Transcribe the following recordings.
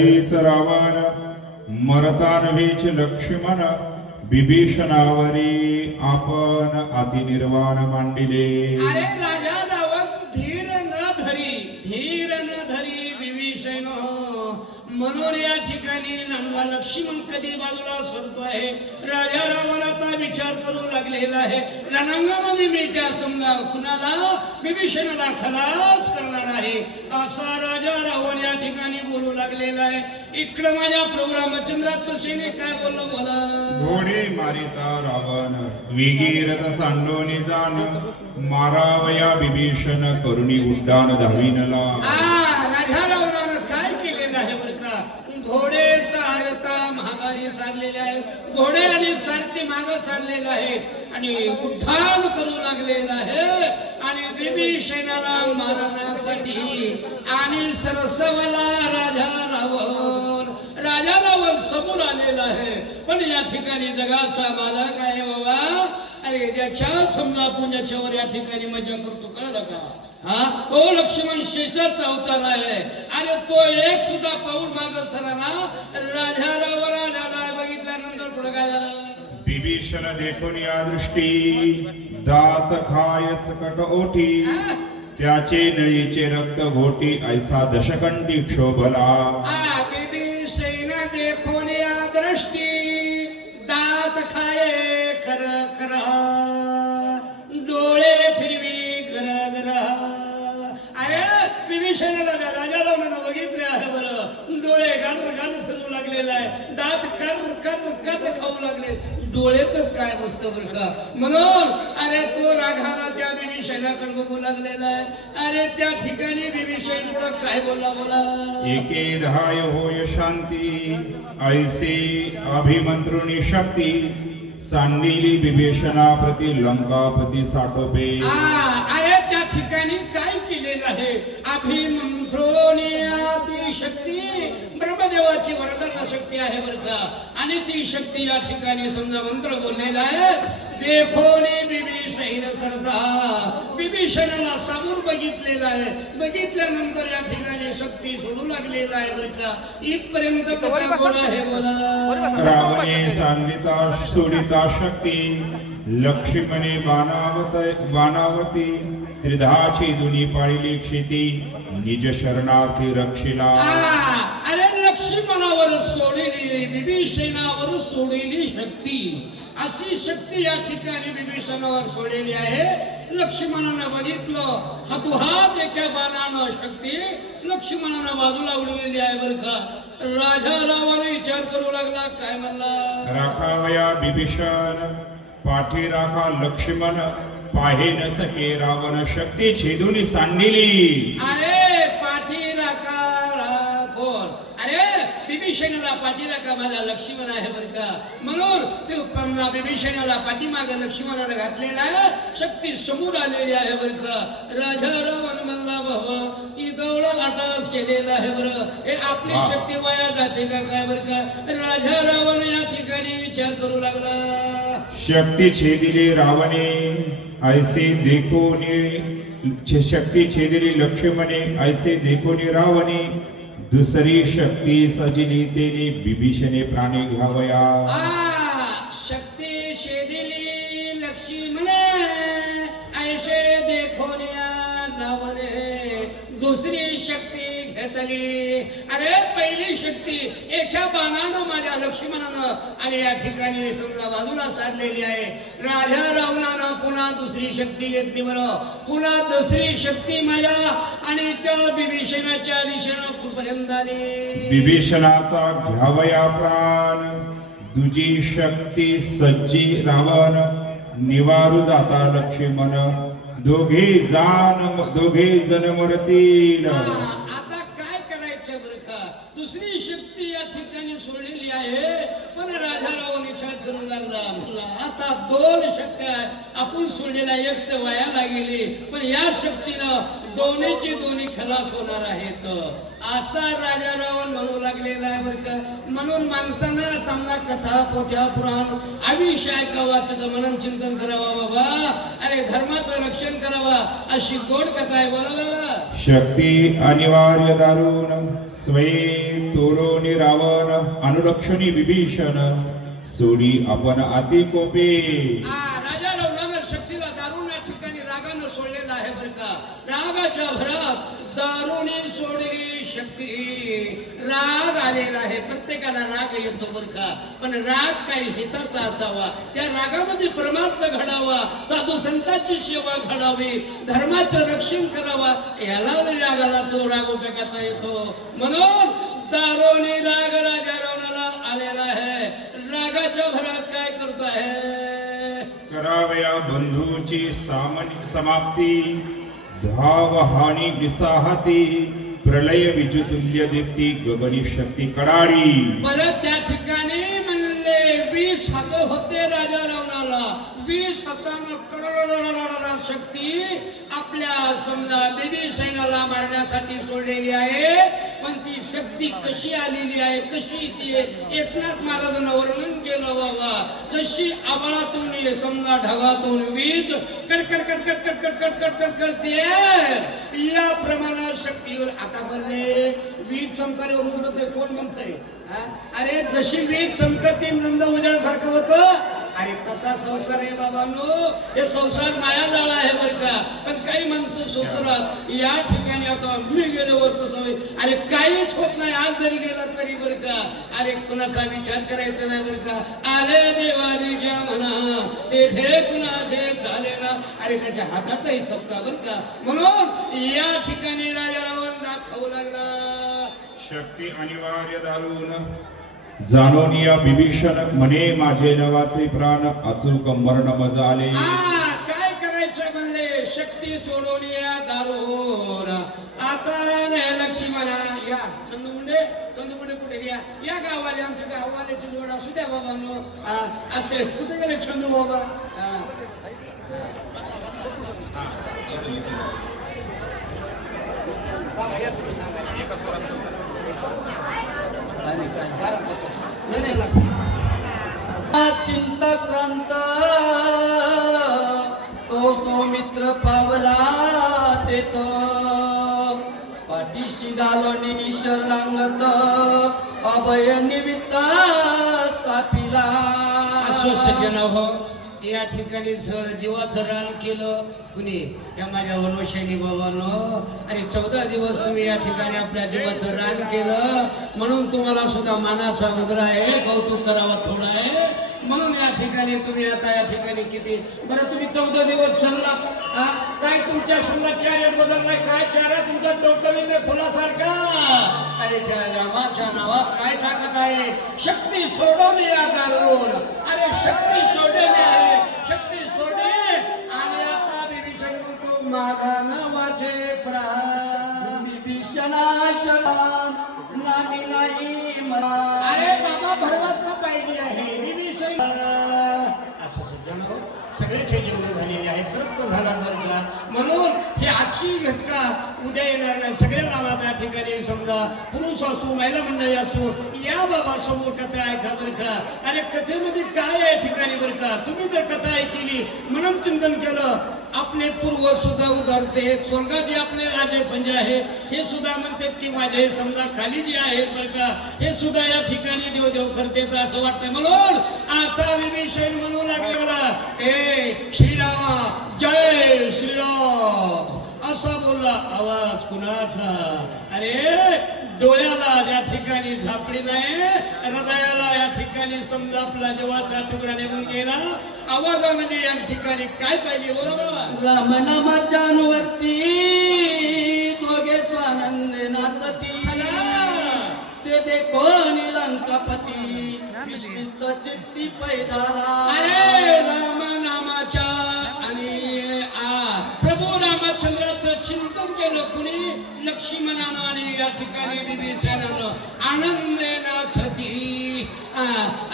हीच रावण मरतानवीच लक्ष्मण विभीषणावरी आपण अतिनिर्वाण मांडिले. अरे राजा रावण धीर न धरी विभीषण म्हणून या ठिकाणी नंदा लक्ष्मण कधी बाजूला सरतो आहे. राजा रावण आता विचार करू लागलेला आहे, रणांगणामध्ये मी त्या समजा कुणाला विभीषणाला खलास करणार आहे असा राजा रावण या ठिकाणी बोलू लागलेला आहे. इकडं माझ्या प्रभू रामचंद्राचं सेने काय बोललो बोला. घोडे मारिता रावण विगीरथ सांडोनी जाण मारावया विभीषण करुणी उड्डाण धाविनला. राजा रावणानं काय केलेलं आहे बरं का. घोडे सारता महागारी सारलेले आहे, घोडे आणि सारथी माग सारलेले आहे आणि उड्डाण करू लागलेलं आहे आणि विभीषणाला मारण्यासाठी आणि सरसवला राजा रावण समोर आलेला आहे. पण या ठिकाणी जगाचा मालक आहे बाबा. अरे त्याच्या समजा आपण याच्यावर या ठिकाणी मजा करतो कळलं का. तो लक्ष्मण शेषाचा अवतार आहे. अरे तो एक सुद्धा पाऊल माग सराना राजा रावण आला. बघितल्यानंतर पुढे काय झालं. विभीषण देखून या दृष्टी दात खाय सकट ओठी त्याचे नळीचे रक्त घोटी ऐसा दशकंठी क्षोभला. विभीषण देखून या दृष्टी दात खाये खर खर डोळे फिरवी घर घर. अरे विभीषणाला राजा रावणानं बघितले आहे बरं. डोळे गाल गाल फिरू लागलेला आहे, दात कर कर कर खाऊ लागले, डोळ्यातच काय बसतं बरं का. म्हणून अरे तो राघाला त्या विभीषणाकडे बघू लागलेला आहे. अरे त्या ठिकाणी विभीषण पुढे काय बोला. एके धाय होय शांती ऐसे अभिमंत्रुणी शक्ती सांडिली विभीषणा प्रति लंकापती साठोपे. अरे त्या ठिकाणी काय केलेलं आहे. अभिमंत्रोनी शक्ती ब्रह्मदेवाची वरदान शक्ती आहे बरं का. आणि ती शक्ती या ठिकाणी समजा मंत्र बोललेला आहे. देखोनी विभीषण सरदा विभीषणाला समोर बघितलेला आहे. बघितल्यानंतर या ठिकाणी शक्ती सोडू लागलेला आहे बरं का. इथपर्यंत कथा आहे बोला. रावणे सांडिता सोडिता शक्ती लक्ष्मणे बाणावती त्रिधाची दुनी पाळिली क्षिती निज शरणार्थी रक्षिला. अरे लक्ष्मणावर सोडलेली विभीषणावर सोडलेली शक्ती अशी शक्ती या ठिकाणी विभीषणावर सोडलेली आहे. लक्ष्मणानं बघितलं हातोहात एका बाणानं शक्ती लक्ष्मणानं बाजूला उडवलेली आहे बरं का. राजा रावण विचार करू लागला काय म्हणला. राखावया विभीषण पाठी राखा लक्ष्मण पाहे न सके रावण शक्ती छेदून सांडिली. अरे पाठी राखा कोण. अरे विभीषणाला पाठी राखा माझा लक्ष्मण आहे बरं का. म्हणून ते विभीषणाला पाठीमागे लक्ष्मणाला घातलेला आहे. शक्ती समोर आलेली आहे बरं का. राजा रावण म्हणला बाबा इथं आटास केलेला आहे बरं. हे आपली शक्ती वाया जाते का काय बरं का. राजा रावण या ठिकाणी विचार करू लागला. शक्ती छेदिली रावणे ऐसे देखोनी शक्ती छेदिली लक्ष्मणे ऐसे देखोनी रावणे दुसरी शक्ती सजिली तेने विभीषणे प्राणी घ्यावया. शक्ती छेदिली लक्ष्मणे ऐसे देखोनिया रावणे दुसरी शक्ती घेतली. अरे पहिली शक्ती एका बाणानं माझ्या लक्ष्मणानं आणि या ठिकाणी समजा बाजूला सारलेली आहे. राजा रावणानं पुन्हा दुसरी शक्ती घेतली बरं. पुन्हा दुसरी शक्ती माझ्या आणि त्या विभीषणाच्या दिशेनं कुठपर्यंत आली. विभीषणाचा घ्यावया प्राण दुजी शक्ती सज्जी रावण निवारू जाता लक्ष्मण दोघे जन मरतील. दुसरी शक्ती या ठिकाणी सोडलेली आहे. पण राजा रावण विचार करू लागला आता दोन शक्त्या आपण सोडलेला एक तर वायाला गेली पण या शक्तीनं दोन्ही खलास होणार आहेत असा राजा रावण म्हणू लागलेला आहे बरं का. म्हणून माणसानं चांगला कथा पोथ्या पुराण आयुष्य ऐकावाचं मनन चिंतन करावा बाबा. अरे धर्माचं रक्षण करावा अशी गोड कथा आहे बरोबर. शक्ती अनिवार्य दारुण स्वये तोरोनी रावण अनुरक्षणी विभीषण सोडी आपण अति कोपे. राजा रावणानं शक्तीला दारुण या ठिकाणी रागानं सोडलेला आहे बरं का. रागाच्या भरात दारुणी सोडली शक्ती. राग आलेला आहे, प्रत्येकाला राग येतो बरं का. पण राग काही हिताचा असावा, त्या रागामध्ये परमार्थ घडावा, साधू संतांची सेवा घडावी, धर्माचं रक्षण करावा, याला रागाला तो राग उपयोगाचा येतो. म्हणून दारुणी राग राजा रावणाला आलेला आहे. रागाच्या भरात काय करतो आहे, करावया बंधूची समाप्ती धाव हानी विसाहती प्रलय विजुतुल्य देती गगनी शक्ती कडारी. परत त्या ठिकाणी म्हणले 20 हात होते राजा रावणाला. 20 हातानं कडकडकडकडकड शक्ती आपल्या समजा बिभीषणाला मारण्यासाठी सोडलेली आहे. पण ती शक्ती कशी आलेली आहे, कशी ती एकनाथ महाराजांना वर्णन केलं बाबा. जशी आभाळातून समजा ढगातून वीज कडकड कडकड कडकड कडकड कडकडते, या प्रमाणात शक्तीवर. आता बोलले वीज चमकाले रुद्र कोण म्हणतंय, अरे जशी वीज चमकते नंद उजाडासारखं होतं, अरे तसा संसार आहे बाबांनो. हे संसार मायाजाळ आहे बरं का. पण काही माणसं संसारात या ठिकाणी आता मी गेल्यावर कसं होईल, अरे काहीच होत नाही. आज जरी गेला तरी बरं का, अरे कुणाचा विचार करायचा नाही बरं का. आले देवारीच्या म्हणा तेथे कुणाचे चाले ना, अरे त्याच्या हातातही सत्ता बरं का. म्हणून या ठिकाणी राजा रावण दाखवू लागला शक्ती अनिवार्य दारुण जाणून या विभीषण म्हणे माझे नवाचे प्राण अचूक मरण मजाले. काय करायचं म्हणले, शक्ती सोडून या दारून. आता लक्ष्मणा या चंदुमुंडे कुठे घ्या, या गावाले आमच्या गाववाल्याची जोड असू द्या बाबांनो. असे कुठे गेले चंदू बाबा. चिंताक्रांत तो सौमित्र पावला तेत पाठीशी घालून शरणांगत अभय निमित्त स्थापिला. असो सज्जन हो, या ठिकाणी जळ जीवाचं रान केलं कुणी, या माझ्या वनवशैली बाबांनो. आणि 14 दिवस तुम्ही या ठिकाणी आपल्या जीवाचं रान केलं, म्हणून तुम्हाला सुद्धा मानाचा मुद्रा आहे, कौतुक करावा थोडा आहे. म्हणून या ठिकाणी तुम्ही आता या ठिकाणी किती बरं तुम्ही 14 दिवस चालला, काय तुमच्या समजा चेहऱ्यात बदललाय, काय चेहरा तुमचा टवटवीत फुलासारखा. अरे त्या रामाच्या नावात काय ताकद आहे. शक्ती सोडवली या दारून, अरे शक्ती सोडवली आहे, शक्ती सोडली. आणि आता विभीषण म्हणतो माझा नावाचे प्राण. विभीषणा शरण नामी नाही मरा. अरे बाबा भरवाचा पाहिजे आहे विभीषण. असं सज्जन हो, सगळ्याचे जेवण झालेले आहेत, तृप्त झाला बरं का. म्हणून ही आजची घटका उद्या येणार नाही. सगळ्या गावात या ठिकाणी समजा पुरुष असो महिला मंडळी असो, या बाबा समोर कथा ऐका बरं का. अरे कथेमध्ये काय आहे ठिकाणी बरं का. तुम्ही जर कथा ऐकली, मनन चिंतन केलं, आपले पूर्व सुद्धा उदारते. स्वर्गात जे आपले राजे पंजे आहेत, हे सुद्धा म्हणतात की माझे समजा खाली जे आहेत बरं का, हे सुद्धा या ठिकाणी देव देव करतात असं वाटतं. म्हणून आता विभीषण म्हणू लागले मला, ए श्रीरामा जय श्रीराम असा बोलला. आवाज कुणाचा, अरे डोळ्याला या ठिकाणी झापडी नाही, हृदयाला या ठिकाणी समजा आपला जीवाचा तुकडा निघून गेला. आवाजामध्ये या ठिकाणी काय पाहिजे बरोबर. राम नामाच्या अनुवर्ती दोघे स्वानंदे नाचती. ते देखो लंकापती विस्मित चित्ती पैदाला. अरे राम नामाच्या आणि प्रभू रामचंद्राचं चिंतन केलं कुणी, लक्ष्मणानं आणि या ठिकाणी विभीषणानं आनंदे नाचती.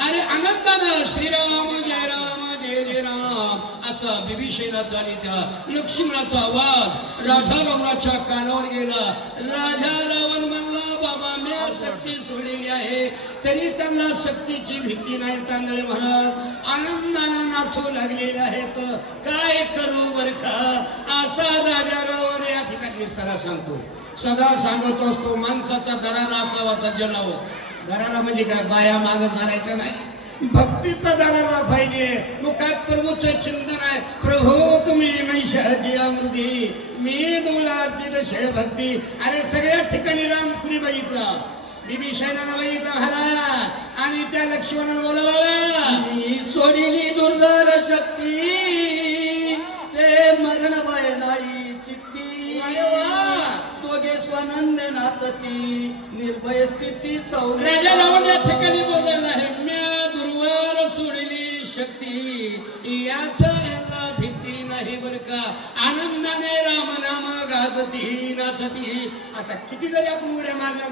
अरे आनंदानं श्रीराम जय राम जय जय राम असा विभीषणाचा आणि त्या लक्ष्मणाचा आवाज राजा रावणाच्या कानावर गेला. राजा रावण म्हणला बाबा मी शक्ती सोडलेली आहे, तरी त्यांना शक्तीची भीती नाही. तांदळे महाराज आनंदानं नाचू लागलेले आहेत. काय करू बर का. असा राजा रावण या ठिकाणी मी सदा सांगतो, सदा सांगत असतो, माणसाचा दरारा असावा सज्जनावर. दरारा म्हणजे काय, बाया माग चालायच्या नाही, भक्तीचा दरारा पाहिजे. मुखात प्रभूचं चिंतन आहे, प्रभू तुम्ही मैशाची अमृती, मी दुलाची दशे भक्ती. अरे सगळ्या ठिकाणी राम कुणी बघितला, बिभीषणाला बघितला महाराज, आणि त्या लक्ष्मणाला बोलावला, मी सोडिली दुर्धर शक्ती, ते मरण भय नाही चित्ती. अरे वा! दोघे स्वानंद नाचती, निर्भय स्थिती राजा रावण या ठिकाणी बोललेला आहे, म्या दुर्वार सोडली शक्ती, याचा याला भीती नाही बर का, आनंदाने राम नाम गाजती नाचती. आता किती जरी आपण उड्या मारल्या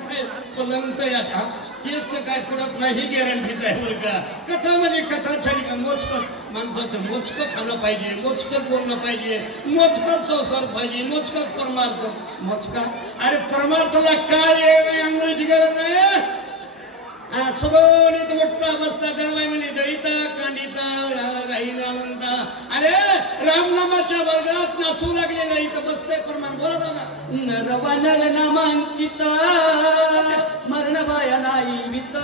पलंत याचा तेच तर काय पुढत नाही, गॅरंटीच आहे बरं का. कथा म्हणजे कथा छाडी मोजकत माणसाचं मोजकत खाणं पाहिजे, मोजकत बोलणं पाहिजे, मोजकत संसार पाहिजे, मोजकत परमार्थ. मोजका अरे परमार्थाला काय आहे अंग्रेजी गरज नाही. सगळं उठता बसता दळवाय म्हणे दळीता कांडिता गाईन आनंदा. अरे रामनामाच्या वर्गात नाचू लागलेला इथं बसतंय परमान. बोला दादा. नरवनर नामांकित, मरण भय नाही भीत,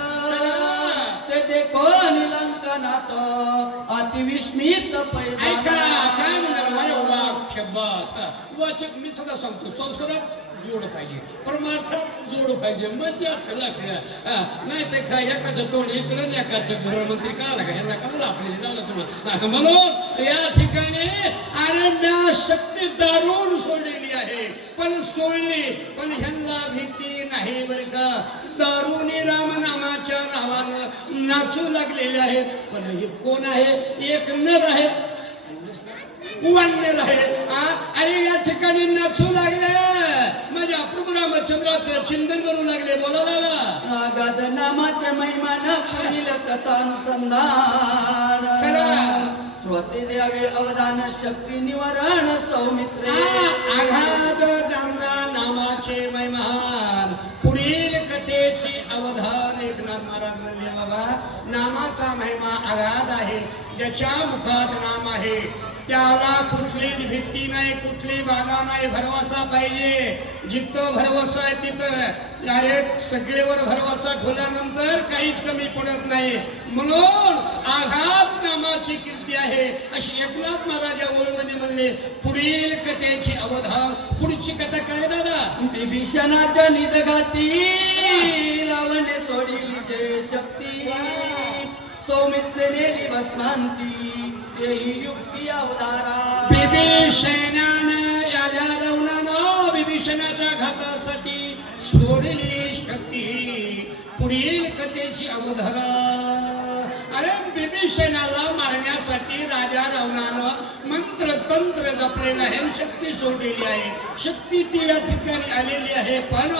ते देखो निलंकनात, अतिविस्मित ऐका काय म्हणणार. अरे वा शब्बास. वाचक मी सदा सांगतो, संसारात जोड पाहिजे, परमार्थात जोड पाहिजे, मजा चला नाही ते काय एकाचं तोंड इकडं एकाचं गृहमंत्री का लागा ह्यांना का आपल्याला झालं तुम्हाला. म्हणून या ठिकाणी अरे म्या शक्ती दारून सोडलेली आहे, पण सोडली पण ह्यांना भीती नाही बर का. दारुनी रामनामाच्या नावानं नाचू लागलेले आहेत. पण हे कोण आहे, एक नर आहे, वानर आहे. अरे या ठिकाणी नाचू लागले, माझ्या प्रभू रामचंद्राचं चिंतन करू लागले. बोला दादा. गाद नामाच्या महिमान पुढील कथानुसंधान, श्रोते द्यावे अवदान, शक्ती निवारण सौमित्रे. आघात दामला नामाचे महिमान, पुढील कथेची अवधान. एकनाथ महाराज म्हणले बाबा नामाचा महिमा आघात आहे, ज्याच्या मुखात नाम आहे त्याला कुठलीच भीती नाही, कुठली बाधा नाही. भरवसा पाहिजे, जिथं भरवसा आहे तिथं अरे सगळेवर भरवसा ठेवल्यानंतर काहीच कमी पडत नाही. म्हणून आघात नामाची कीर्ती आहे अशी एकनाथ महाराज या ओळीमध्ये म्हणले. पुढील कथेची अवधान. पुढची कथा काय दादा. विभीषणाच्या निदघाती, रावणे सोडिली जे शक्ती, सौमित्रे नेली भस्मांती, तेही युक्ती अवधारा. बिभीषणानं राजा रावणानं विभीषणाच्या घातासाठी सोडली शक्ती. पुढील कथेची अवधारा. अरे विभीषणाला मारण्यासाठी राजा रावणानं मंत्र तंत्र जपलेलं आहे, शक्ती सोडलेली आहे. शक्ती ती या ठिकाणी आलेली आहे, पण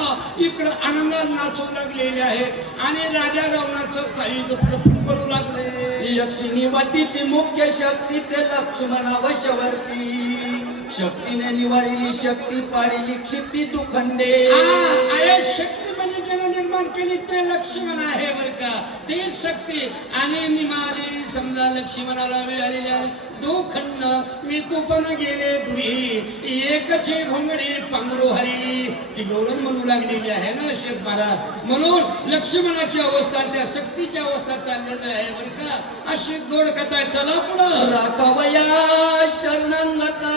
इकडं आनंदात नाचू लागलेले आहे आणि राजा रावणाचं काही फुडफुड करू लागले. यक्षिणी वाटीची मुख्य शक्ती ते लक्ष्मणा वशवर्ती, शक्तीने निवारली शक्ती पाडली क्षिती दुखंडे. अरे शक्ती म्हणजे ज्यानं निर्माण केली ते लक्ष्मण आहे बर का, तीच शक्ती. आणि निमाली समजा लक्ष्मणाला मिळालेली आहे दोखंड. मी तूपन गेले दुरी, एकची भोंगडी पांगरो हरी. ती गौरव म्हणू लागलेली आहे ना शेख महाराज. म्हणून लक्ष्मणाची अवस्था त्या शक्तीची अवस्था चाललेली आहे बर का. अशी गोड कथा आहे. चला पुढं. राखवया शरणांगता,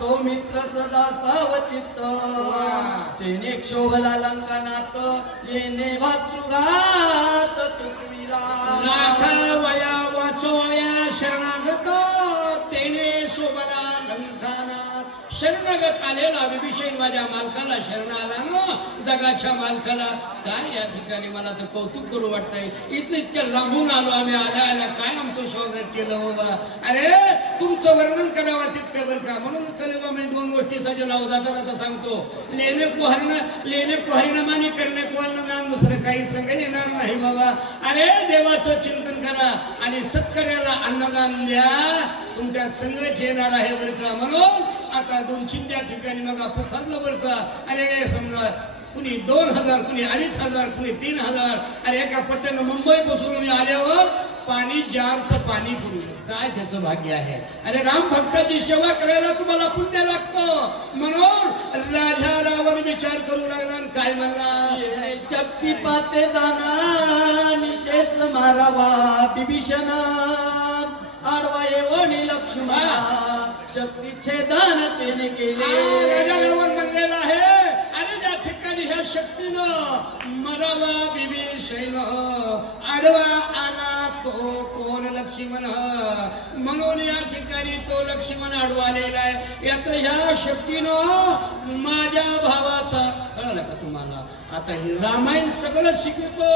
सौमित्र सदा सावचित्त, तेने क्षोभला लंकनात, येणे भातृघात चुकविला. राखावया वाचवया शरणागत, तेने शोभला लंकानात. शरणागत आलेला विभीषण माझ्या मालकाला शरण आला ना, जगाच्या मालकाला. काय या ठिकाणी मला तर कौतुक करू वाटतंय. इतकं लांबून आलो आम्ही, आल्या काय आमचं स्वागत केलं बाबा. अरे तुमचं वर्णन करावं तितकं बरं का. म्हणून कलेवा मी दोन गोष्टी सजन दादा सांगतो. लेणे कुहारीनं मानी करणे कुहारनं दुसरं काही संग येणार नाही बाबा. अरे देवाचं चिंतन करा आणि सत्कार्याला अन्नदान द्या, तुमच्या संगच येणार आहे बरं का. म्हणून आता 200 त्या ठिकाणी मग पुकारलं बरं का. अरे समजा कुणी 2000, कुणी 2500, कुणी 3000. अरे एका पट्ट्यानं मुंबई पासून मी आल्यावर पाणी जारचं पाणी पुरलं काय त्याचं भाग्य आहे. अरे राम भक्ताची सेवा करायला तुम्हाला पुण्य लागतं. म्हणून राजा रावण विचार करू लागला आणि काय म्हणला, येणे शक्ती पाते जाना निशेष मारावा विभीषण आडवा येवणी लक्ष्मणा शक्ती छेदन त्याने केले. राजा रावण म्हणलेला आहे, अरे ज्या ठिकाणी ह्या शक्तीनं मरावा विभीषण आडवा आला तो कोण लक्ष्मण. म्हणून या ठिकाणी तो लक्ष्मण आडवा आलेला आहे. यात ह्या शक्तीनं माझ्या भावाचा कळलं का तुम्हाला. आता हे रामायण सगळं शिकवतो.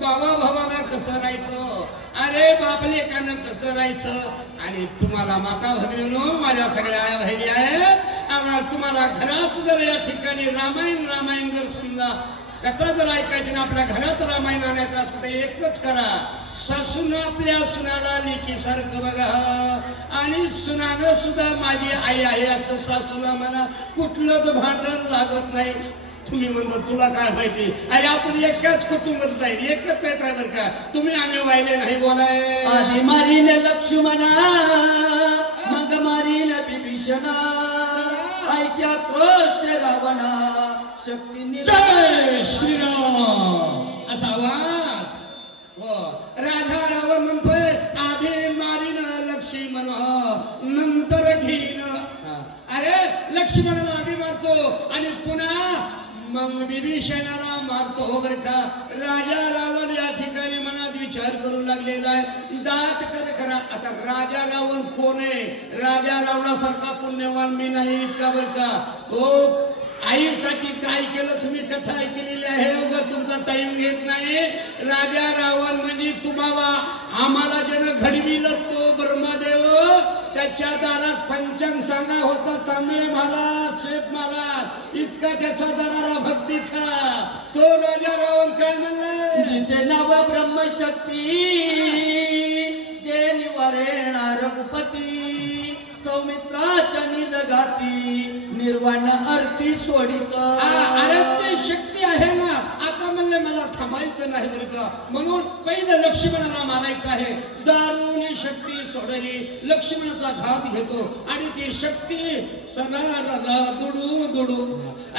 भावा भावानं कसं राहायचं, अरे बापलेकानं कसं राहायचं. आणि तुम्हाला माता भगिनीनो माझ्या सगळ्या आया बहिणी आहेत, आम्हाला तुम्हाला घरात जर या ठिकाणी रामायण जर समजा कथा जर ऐकायची ना आपल्या घरात रामायण आणायचं असतं तर एकच करा, सासून आपल्या सुनाला लेकीसारखं बघा आणि सुनानं सुद्धा माझी आई आहे असं सासूला म्हणा. कुठलंच भांडण लागत नाही. तुम्ही म्हणता तुला काय माहिती, अरे आपण एकाच कुटुंबात जाईल, एकच आहे बरं का. तुम्ही आम्ही वाहिले नाही बोलाय. आधी मारीन लक्ष्मणा मग मारीन विभीषणा ऐशा क्रोश रावणा शक्ती जय श्रीराम असा आवाज. हो राजा रावण म्हणतोय आधी मारीन लक्ष्मण नंतर घेईन. अरे लक्ष्मणाला आधी मारतो आणि पुन्हा मग विभीषणाला मारतो बरं का. राजा रावण या ठिकाणी मनात विचार करू लागलेला आहे. दात कर करा. आता राजा रावण कोण आहे. राजा रावणासारखा पुण्यवान मी नाही इतका बरं का. तो आईसाठी काय केलं तुम्ही कथा ऐकलेली आहे. उगा तुमचा टाइम घेत नाही. राजा रावण म्हणजे तुम्हाला आम्हाला ज्यानं घडविलं तो ब्रह्मदेव. त्याच्या दारात पंचांग सांगा होता तांबळे महाराज शेफ महाराज इतका त्याचा दरारा भक्तीचा. तो राजा रावण काय म्हणलाय, जिचे नाव ब्रह्मशक्ती जे निवारेण रघुपती सौमित्राच्या निज घाती निर्वाण अर्थी सोडित. अरे ती शक्ती आहे ना. आता म्हणले मला थांबायचं नाही बरं का. म्हणून पहिलं लक्ष्मणाला मारायचं आहे. दारुणी शक्ती सोडली. लक्ष्मणाचा घात घेतो आणि ती शक्ती सणारा दुडू दुडू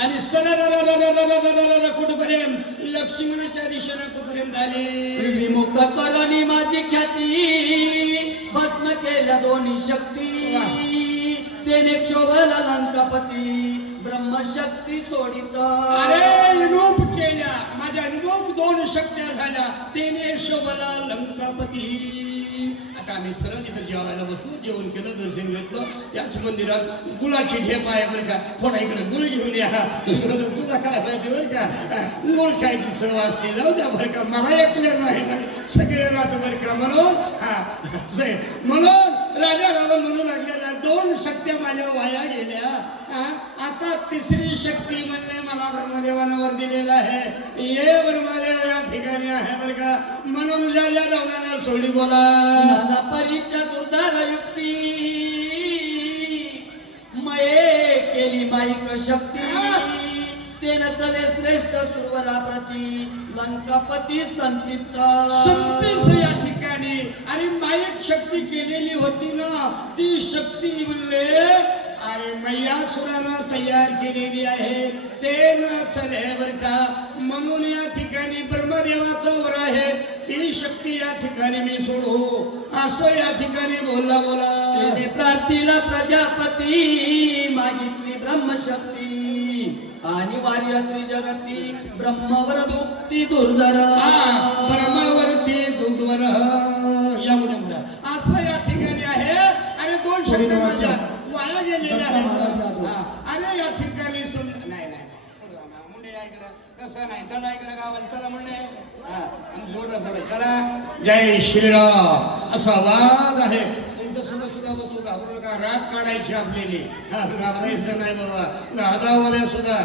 आणि सणारा कुठपर्यंत लक्ष्मणाच्या दिशेने कुठपर्यंत आली. विमुख करोनी माझी ख्याती भस्म केल्या दोन्ही शक्ती तेने क्षोभला लंकापती ब्रह्मशक्ती सोडित. अरे विनोप केल्या माझ्या विनोप दोन शक्त्या झाल्या तेने शोभला लंकापती. आता आम्ही सरळ इथं जेवायला बसलो. जेवण केलं, दर्शन घेतलं. याच मंदिरात गुळाची ढेप आहे बरं का. थोडा इकडे गुळ घेऊन या. तुला काय पाहिजे बरं का. गुळ खायची सवय असते. जाऊ द्या बरं का. मला ऐकलं नाही सगळ्यालाच बरं का. म्हणून राजा रावण म्हणू लागलेला दोन शक्त्या माझ्या वाया गेल्या. आता तिसरी शक्ती म्हणले मला ब्रह्मदेवानं वर दिलेला आहे. ये ब्रह्मदेव या ठिकाणी आहे बरं का. म्हणून राजा रावणाला सोडी बोला. नाना परीच्या दुर्धार युक्ती मये केली माईक शक्ती तेन चले श्रेष्ठ सुरवरा प्रती लंकापती संचित. संतीस या ठिकाणी आणि माईक शक्ती केलेली होती ना. ती शक्ती म्हणले अरे मैयासुरानं तयार केलेली आहे. ते न चले बर का. म्हणून या ठिकाणी ब्रह्मदेवाचं वर आहे. ती शक्ती या ठिकाणी मी सोडू असं या ठिकाणी बोलला. तेने प्रार्थीला प्रजापती मागितली ब्रह्मशक्ती आणि वार्यात्री जगती ब्रह्मवर दुक्ती दुर्धर. ब्रह्मावरती दुर्धर या मुळे असं या ठिकाणी आहे. अरे दोन शब्द माझ्या वाया गेलेल्या आहेत. अरे या ठिकाणी नाही मुंडे या इकडं कसं नाही. चला इकडे गावाला चला म्हणणे चला. जय श्रीराम असा आवाज आहे. सुद्धा बसू घाबरू नका. रात काढायची आपल्याला. घाबरायचं नाही बाबा. दादावऱ्या सुद्धा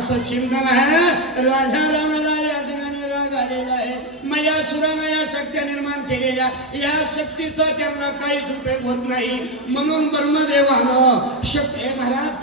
असं चिंतन आहे. राजा रामाला या ठिकाणी राग आलेला आहे. मैयासुरानं या शक्त्या निर्माण केलेल्या या शक्तीचा त्यांना काहीच उपयोग होत नाही. म्हणून ब्रह्मदेवानं शक्ती महाराज